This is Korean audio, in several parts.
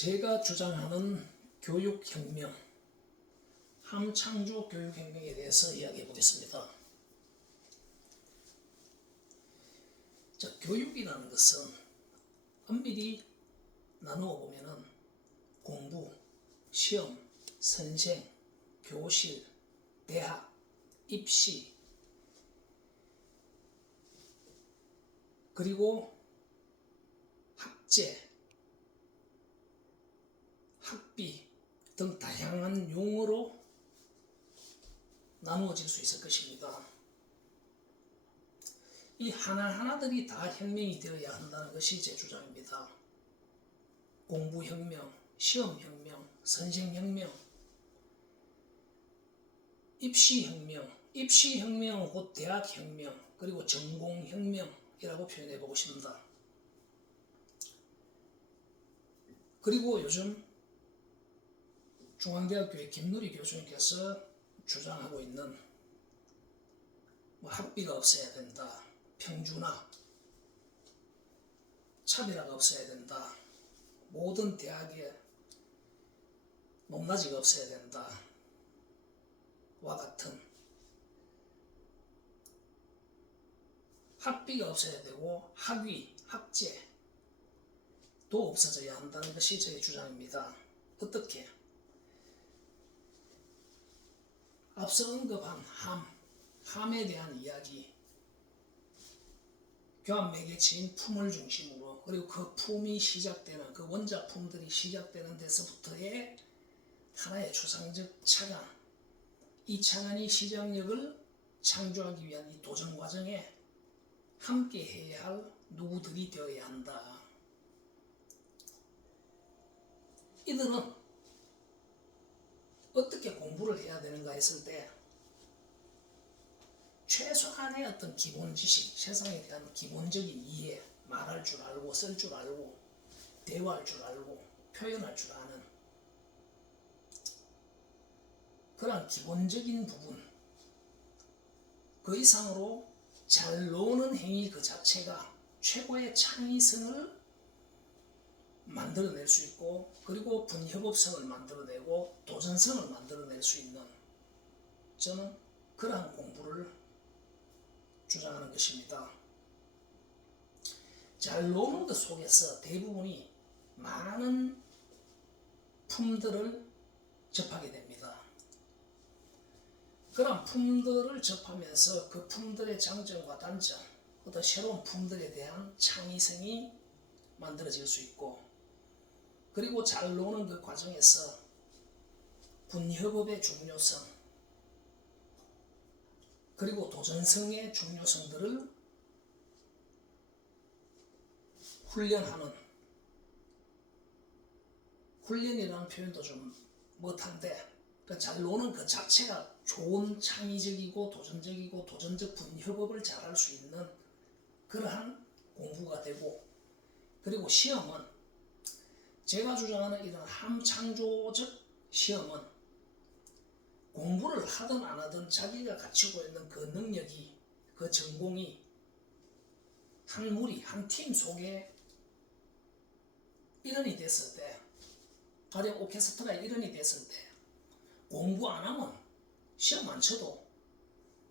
제가 주장하는 교육혁명, 함창조 교육혁명에 대해서 이야기해 보겠습니다. 자, 교육이라는 것은 엄밀히 나누어 보면은 공부, 시험, 선생, 교실, 대학, 입시, 그리고 학제, 학비 등 다양한 용어로 나누어질 수 있을 것입니다. 이 하나하나들이 다 혁명이 되어야 한다는 것이 제 주장입니다. 공부혁명, 시험혁명, 선생혁명, 입시혁명, 입시혁명은 곧 대학혁명, 그리고 전공혁명이라고 표현해 보고 싶습니다. 그리고 요즘 중앙대학교의 김누리 교수님께서 주장하고 있는 학비가 없어야 된다, 평준화, 차별화가 없어야 된다, 모든 대학에 높낮이가 없어야 된다 와 같은 학비가 없어야 되고 학위, 학제도 없어져야 한다는 것이 저의 주장입니다. 어떻게? 앞서 언급한 함에 대한 이야기, 교환 매개체인 품을 중심으로, 그리고 그 품이 시작되는, 그 원작품들이 시작되는 데서부터의 하나의 추상적 차관, 이 차관이 시장력을 창조하기 위한 이 도전 과정에 함께 해야 할 누구들이 되어야 한다. 이들은 어떻게 공부를 해야 되는가 했을 때 최소한의 어떤 기본 지식, 세상에 대한 기본적인 이해, 말할 줄 알고, 쓸 줄 알고, 대화할 줄 알고, 표현할 줄 아는 그런 기본적인 부분, 그 이상으로 잘 노는 행위 그 자체가 최고의 창의성을 만들어낼 수 있고, 그리고 분협업성을 만들어내고 도전성을 만들어낼 수 있는, 저는 그러한 공부를 주장하는 것입니다. 잘 노는 것 속에서 대부분이 많은 품들을 접하게 됩니다. 그런 품들을 접하면서 그 품들의 장점과 단점, 어떤 새로운 품들에 대한 창의성이 만들어질 수 있고, 그리고 잘 노는 그 과정에서 분협업의 중요성, 그리고 도전성의 중요성들을 훈련하는, 훈련이라는 표현도 좀 못한데, 잘 노는 그 자체가 좋은 창의적이고 도전적이고 도전적 분협업을 잘할 수 있는 그러한 공부가 되고, 그리고 시험은 제가 주장하는 이런 함창조적 시험은 공부를 하든 안 하든 자기가 갖추고 있는 그 능력이, 그 전공이 한 무리, 한 팀 속에 일원이 됐을 때, 가령 오케스트라의 일원이 됐을 때 공부 안 하면 시험 안 쳐도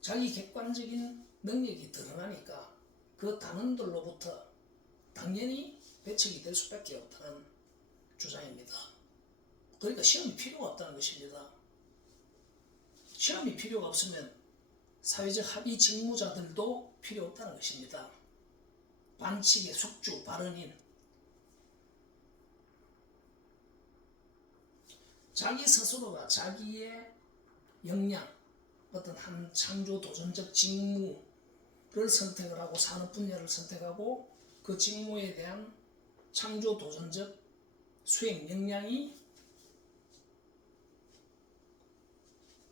자기 객관적인 능력이 드러나니까 그 단원들로부터 당연히 배척이 될 수밖에 없다는 주장입니다. 그러니까 시험이 필요가 없다는 것입니다. 시험이 필요가 없으면 사회적 합의 직무자들도 필요 없다는 것입니다. 반칙의 숙주, 발언인, 자기 스스로가 자기의 역량, 어떤 한 창조 도전적 직무를 선택을 하고, 산업 분야를 선택하고, 그 직무에 대한 창조 도전적 수행 역량이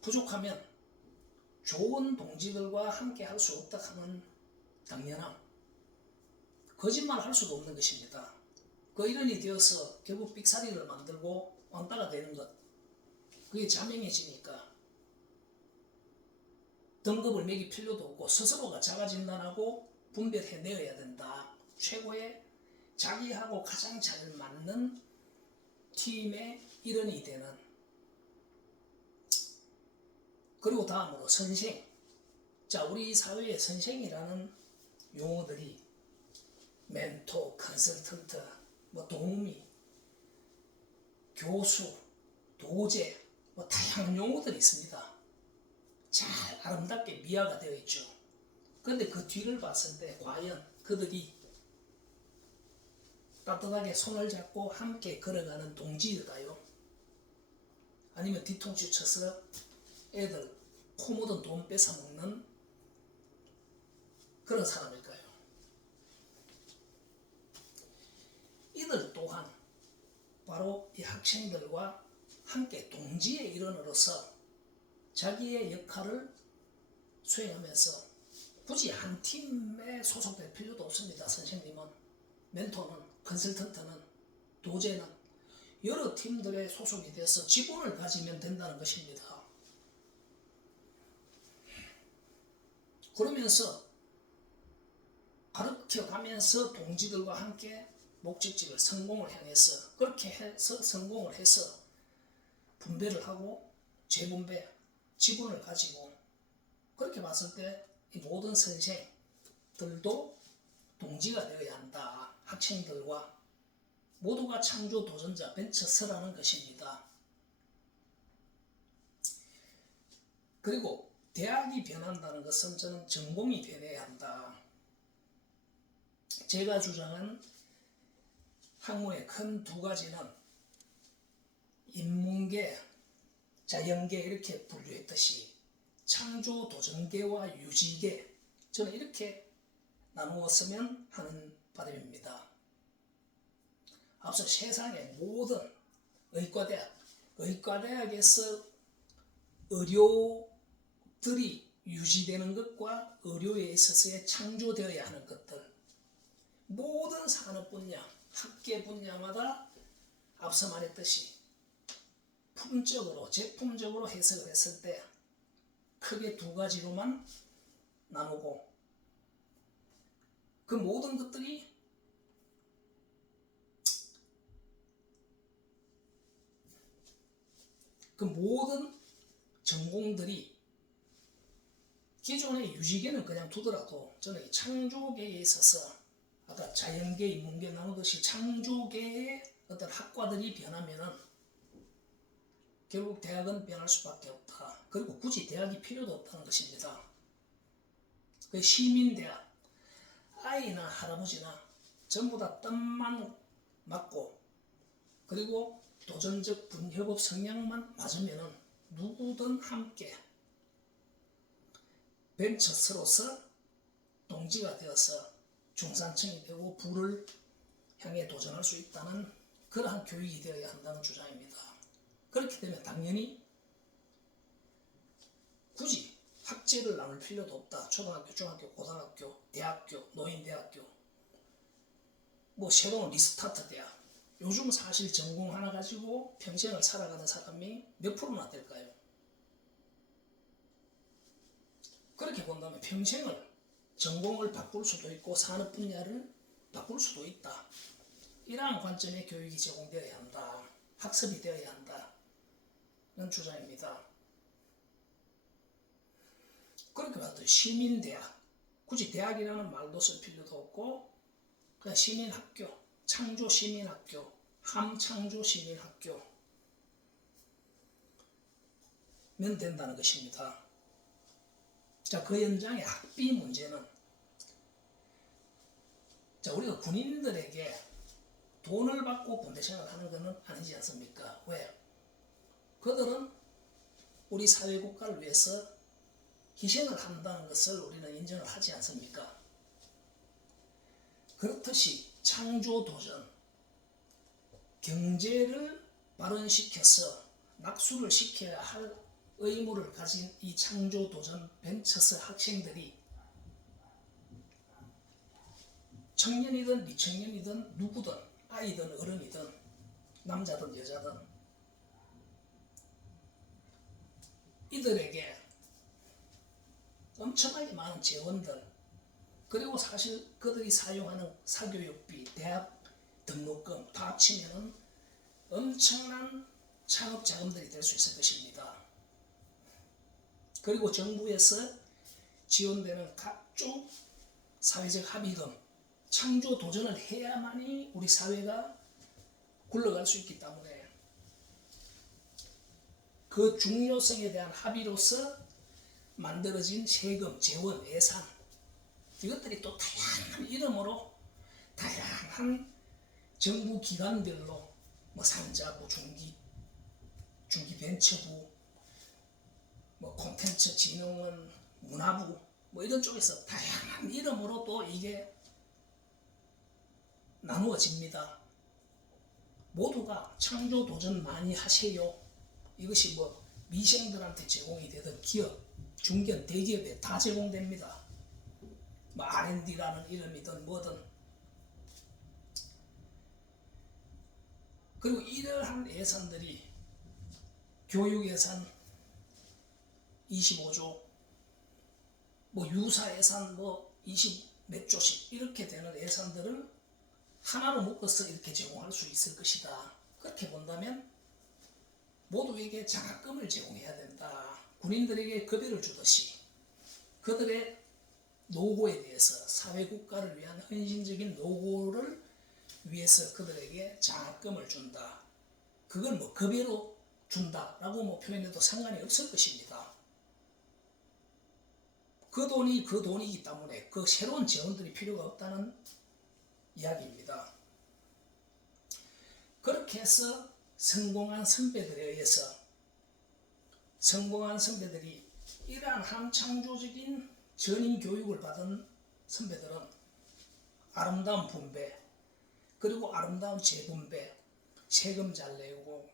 부족하면 좋은 동지들과 함께 할 수 없다 하는 당연함, 거짓말 할 수도 없는 것입니다. 그 일원이 되어서 결국 삑사리를 만들고 왕따가 되는 것, 그게 자명해지니까 등급을 매길 필요도 없고 스스로가 자가진단하고 분별해내어야 된다. 최고의 자기하고 가장 잘 맞는 팀의 일원이 되는. 그리고 다음으로 선생. 자, 우리 사회의 선생이라는 용어들이 멘토, 컨설턴트, 뭐 도우미, 교수, 도제, 뭐 다양한 용어들이 있습니다. 잘 아름답게 미화가 되어 있죠. 그런데 그 뒤를 봤을 때 과연 그들이 따뜻하게 손을 잡고 함께 걸어가는 동지일까요? 아니면 뒤통수 쳐서 애들 코 묻은 돈 뺏어먹는 그런 사람일까요? 이들 또한 바로 이 학생들과 함께 동지의 일원으로서 자기의 역할을 수행하면서 굳이 한 팀에 소속될 필요도 없습니다. 선생님은, 멘토는, 컨설턴트는, 도제는 여러 팀들에 소속이 돼서 지분을 가지면 된다는 것입니다. 그러면서 가르쳐가면서 동지들과 함께 목적지를 성공을 향해서 그렇게 해서 성공을 해서 분배를 하고 재분배, 지분을 가지고 그렇게 봤을 때 이 모든 선생들도 동지가 되어야 한다. 학생들과 모두가 창조 도전자 벤처스라는 것입니다. 그리고 대학이 변한다는 것은 저는 전공이 변해야 한다. 제가 주장한 학문의 큰 두 가지는 인문계, 자연계 이렇게 분류했듯이 창조 도전계와 유지계, 저는 이렇게 나누었으면 하는 바람입니다. 앞서 세상의 모든 의과대학에서 의료들이 유지되는 것과 의료에 있어서의 창조되어야 하는 것들, 모든 산업 분야, 학계 분야마다 앞서 말했듯이 품적으로, 제품적으로 해석을 했을 때 크게 두 가지로만 나누고 그 모든 것들이 그 모든 전공들이 기존의 유지계는 그냥 두더라도 저는 이 창조계에 있어서 아까 자연계, 인문계 나누듯이 창조계의 어떤 학과들이 변하면은 결국 대학은 변할 수밖에 없다. 그리고 굳이 대학이 필요도 없다는 것입니다. 그 시민대학, 아이나 할아버지나 전부 다 뜻만 맞고 그리고 도전적 분협업 성향만 맞으면은 누구든 함께 벤처스로서 동지가 되어서 중산층이 되고 부를 향해 도전할 수 있다는 그러한 교육이 되어야 한다는 주장입니다. 그렇게 되면 당연히 굳이 학제를 나눌 필요도 없다. 초등학교, 중학교, 고등학교, 대학교, 노인대학교, 뭐 새로운 리스타트 대학. 요즘 사실 전공 하나 가지고 평생을 살아가는 사람이 몇 프로나 될까요? 그렇게 본다면 평생을 전공을 바꿀 수도 있고 산업 분야를 바꿀 수도 있다. 이러한 관점의 교육이 제공되어야 한다. 학습이 되어야 한다. 는 주장입니다. 그렇게 봐도 시민대학, 굳이 대학이라는 말도 쓸 필요도 없고 그냥 시민학교, 창조시민학교, 함창조시민학교면 된다는 것입니다. 자, 그 현장의 학비 문제는 자, 우리가 군인들에게 돈을 받고 군대 생활하는 것은 아니지 않습니까? 왜? 그들은 우리 사회국가를 위해서 희생을 한다는 것을 우리는 인정을 하지 않습니까? 그렇듯이 창조도전, 경제를 발전시켜서 낙수를 시켜야 할 의무를 가진 이 창조도전 벤처스 학생들이 청년이든 미청년이든 누구든 아이든 어른이든 남자든 여자든 이들에게 엄청나게 많은 재원들 그리고 사실 그들이 사용하는 사교육비, 대학 등록금 다 합치면은 엄청난 창업 자금들이 될 수 있을 것입니다. 그리고 정부에서 지원되는 각종 사회적 합의 등 창조 도전을 해야만이 우리 사회가 굴러갈 수 있기 때문에 그 중요성에 대한 합의로서 만들어진 세금, 재원, 예산 이것들이 또 다양한 이름으로 다양한 정부 기관별로 뭐 산자부, 중기벤처부, 뭐 콘텐츠 진흥원, 문화부 뭐 이런 쪽에서 다양한 이름으로 또 이게 나누어집니다. 모두가 창조 도전 많이 하세요. 이것이 뭐 미생들한테 제공이 되든 기업, 중견, 대기업에 다 제공됩니다. 뭐 R&D라는 이름이든 뭐든. 그리고 이러한 예산들이 교육 예산 25조, 뭐 유사 예산 뭐 20 몇 조씩 이렇게 되는 예산들을 하나로 묶어서 이렇게 제공할 수 있을 것이다. 그렇게 본다면 모두에게 장학금을 제공해야 된다. 군인들에게 급여를 주듯이 그들의 노고에 대해서 사회국가를 위한 헌신적인 노고를 위해서 그들에게 장학금을 준다. 그걸 뭐 급여로 준다라고 뭐 표현해도 상관이 없을 것입니다. 그 돈이 그 돈이기 때문에 그 새로운 재원들이 필요가 없다는 이야기입니다. 그렇게 해서 성공한 선배들에 의해서 성공한 선배들이 이러한 함창조적인 전인 교육을 받은 선배들은 아름다운 분배 그리고 아름다운 재분배 세금 잘 내고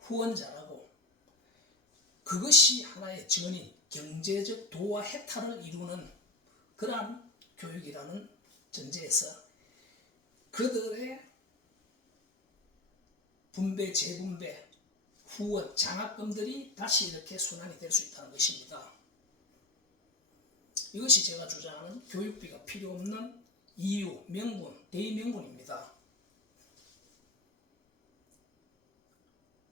후원 잘하고 그것이 하나의 전인 경제적 도와 해탈을 이루는 그러한 교육이라는 전제에서 그들의 분배, 재분배, 후원, 장학금들이 다시 이렇게 순환이 될 수 있다는 것입니다. 이것이 제가 주장하는 교육비가 필요 없는 이유, 명분, 대의명분입니다.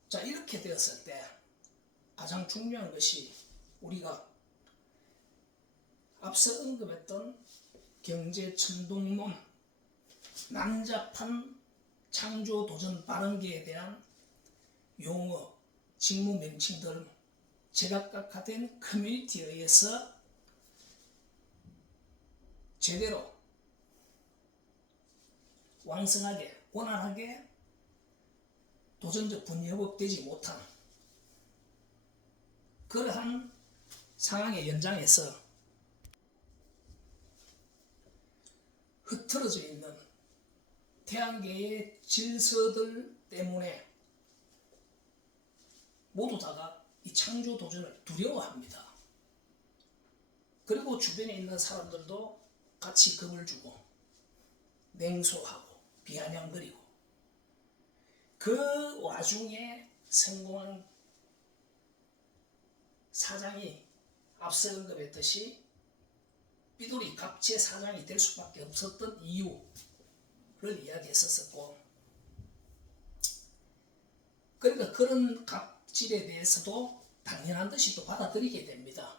자, 이렇게 되었을 때 가장 중요한 것이 우리가 앞서 언급했던 경제천동론, 난잡한 창조도전 발언계에 대한 용어, 직무 명칭들 제각각화된 커뮤니티에 의해서 제대로 왕성하게 원활하게 도전적 분협업되지 못한 그러한 상황의 연장에서 흐트러져 있는 태양계의 질서들 때문에 모두 다가 이 창조 도전을 두려워합니다. 그리고 주변에 있는 사람들도 같이 겁을 주고 냉소하고 비아냥거리고 그 와중에 성공한 사장이 앞서 언급했듯이 삐돌이 갑체 사장이 될 수밖에 없었던 이유를 이야기했었고 그러니까 그런 갑질에 대해서도 당연한 듯이 또 받아들이게 됩니다.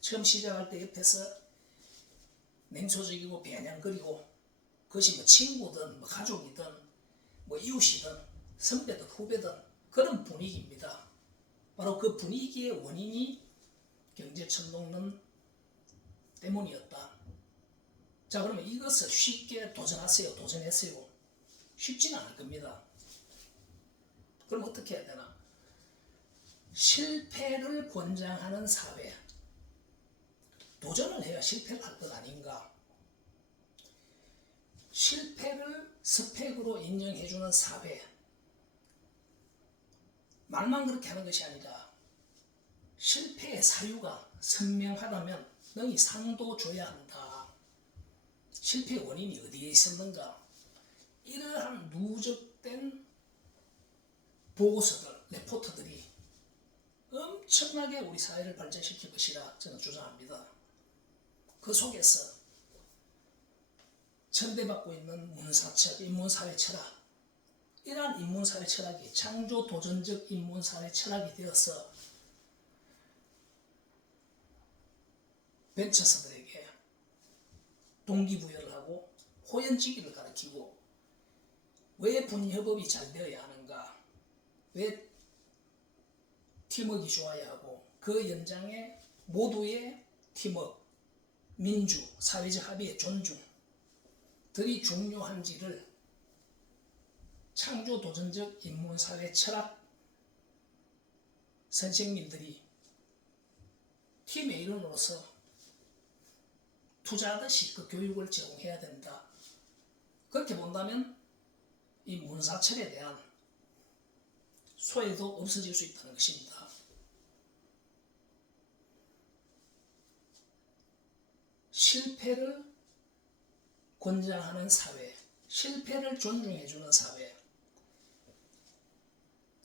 처음 시작할 때 옆에서 냉소적이고 비아냥거리고 그것이 뭐 친구든 뭐 가족이든 뭐 이웃이든 선배든 후배든 그런 분위기입니다. 바로 그 분위기의 원인이 경제천동론 때문이었다. 자, 그러면 이것을 쉽게 도전하세요. 도전했어요. 쉽지는 않을 겁니다. 그럼 어떻게 해야 되나? 실패를 권장하는 사회. 도전을 해야 실패를 할 것 아닌가? 실패를 스펙으로 인정해주는 사회. 말만 그렇게 하는 것이 아니라 실패의 사유가 선명하다면 너희 상도 줘야 한다. 실패의 원인이 어디에 있었는가? 이러한 누적된 보고서들, 레포트들이 엄청나게 우리 사회를 발전시킬 것이라 저는 주장합니다. 그 속에서 천대받고 있는 문사철, 인문사회 철학 이러한 이러한 인문사회 철학이 창조 도전적 인문사회 철학이 되어서 벤처스들에게 동기부여를 하고 호연지기를 가르치고 왜 분협업이 잘 되어야 하는가, 왜 팀워크가 좋아야 하고 그 연장에 모두의 팀워크, 민주, 사회적 합의의 존중들이 중요한지를 창조 도전적 인문사회 철학 선생님들이 팀의 일원으로서 투자하듯이 그 교육을 제공해야 된다. 그렇게 본다면 이 문사철에 대한 소외도 없어질 수 있다는 것입니다. 실패를 권장하는 사회, 실패를 존중해주는 사회,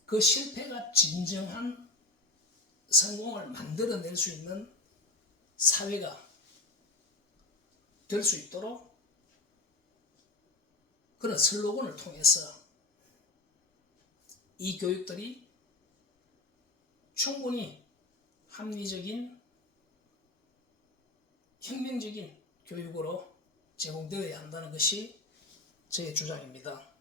그 실패가 진정한 성공을 만들어낼 수 있는 사회가 될 수 있도록 그런 슬로건을 통해서 이 교육들이 충분히 합리적인 혁명적인 교육으로 제공되어야 한다는 것이 저의 주장입니다.